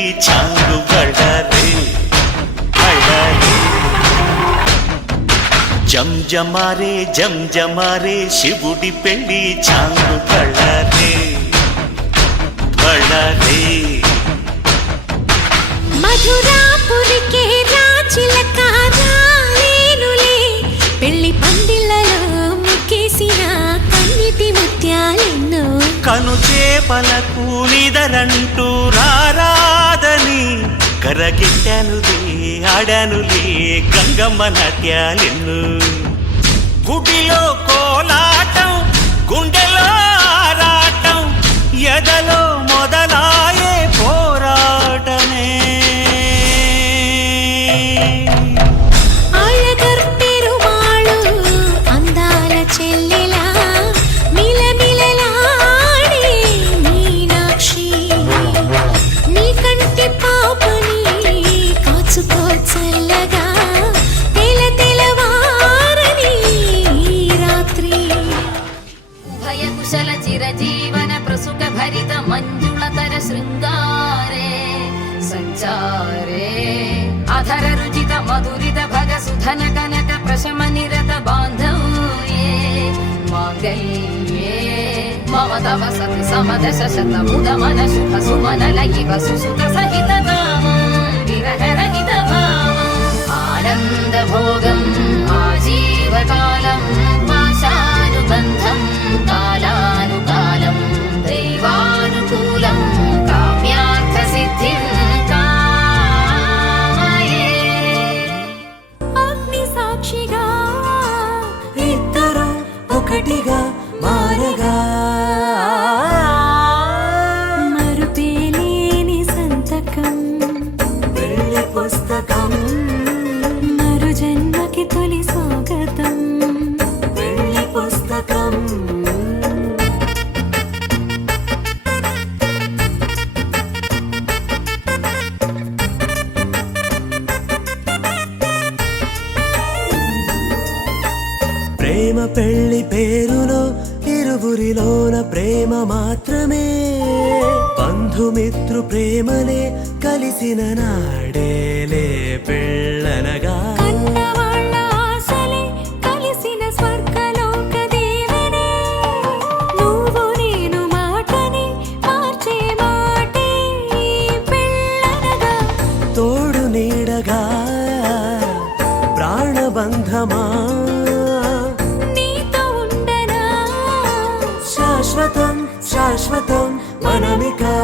పెళ్ళి చాంగు బళ్ళారే బళ్ళారే జంజమారే జంజమారే శివుడి పెళ్ళి చాంగు బళ్ళారే బళ్ళారే మధురాపురికే రాచిలక రాలేనులే పెళ్లి పందిళ్ళలో ముక్కేసిన కన్నిటి ముత్యాలెన్నో కను చేపలకు నిదరంటూ రారాదని కరగిట్టానులే ఆడానులే గంగమ్మ నాట్యాలెన్ను గుడిలో కోలాటం గుండెలో ఆరాటం ఎదలో మొదలాయే పోరాటమే అళగర్పెరుమాళు అందాల చెల్లెలా మిలమిలలాడే మీనాక్షి నీ కంటి పాపని కాచుకో చల్లగా తెల తెలవారని రాత్రి ఉభయ కుశల చిరజీవన ప్రసుక భరిత మంజుళతర శృంగారే సంచారే అధర రుచిత మధురిత భగ సుధన కనక ప్రశమ నిరత బాంధవ్యే మాంగళ్యే మమ తవ సతి సమదశ శత ముదమన శుభ సుమనల ఇవ సుసుత సహిత కామం విరహ రహిత భావం ఆనంద భోగం ఆజీవకాలం పాశానుబంధం కాలానుకాలం దైవానుకూలం కామ్యార్థ సిద్ధిం కామయే అగ్ని సాక్షిగా ఇద్దరు ఒకటిగా మారగా మరుపేలేని సంతకం పెళ్లి పుస్తకం మరు జన్మకి తొలి స్వాగతం పెళ్లి పుస్తకం ప్రేమ పెళ్లి పేరులో ఇరువురిలోన ప్రేమ మాత్రమే బంధుమిత్రు ప్రేమలే కలిసిన నాడేలే పెళ్ళనగా కన్నవాళ్ళ ఆశలే కలిసిన స్వర్గలోక దేవనే నువ్వు నేను మాటని మార్చే మాటే పెళ్ళనగా తోడు నీడగా ప్రాణబంధమా నీతో ఉండనా శాశ్వతం శాశ్వతం మనమికా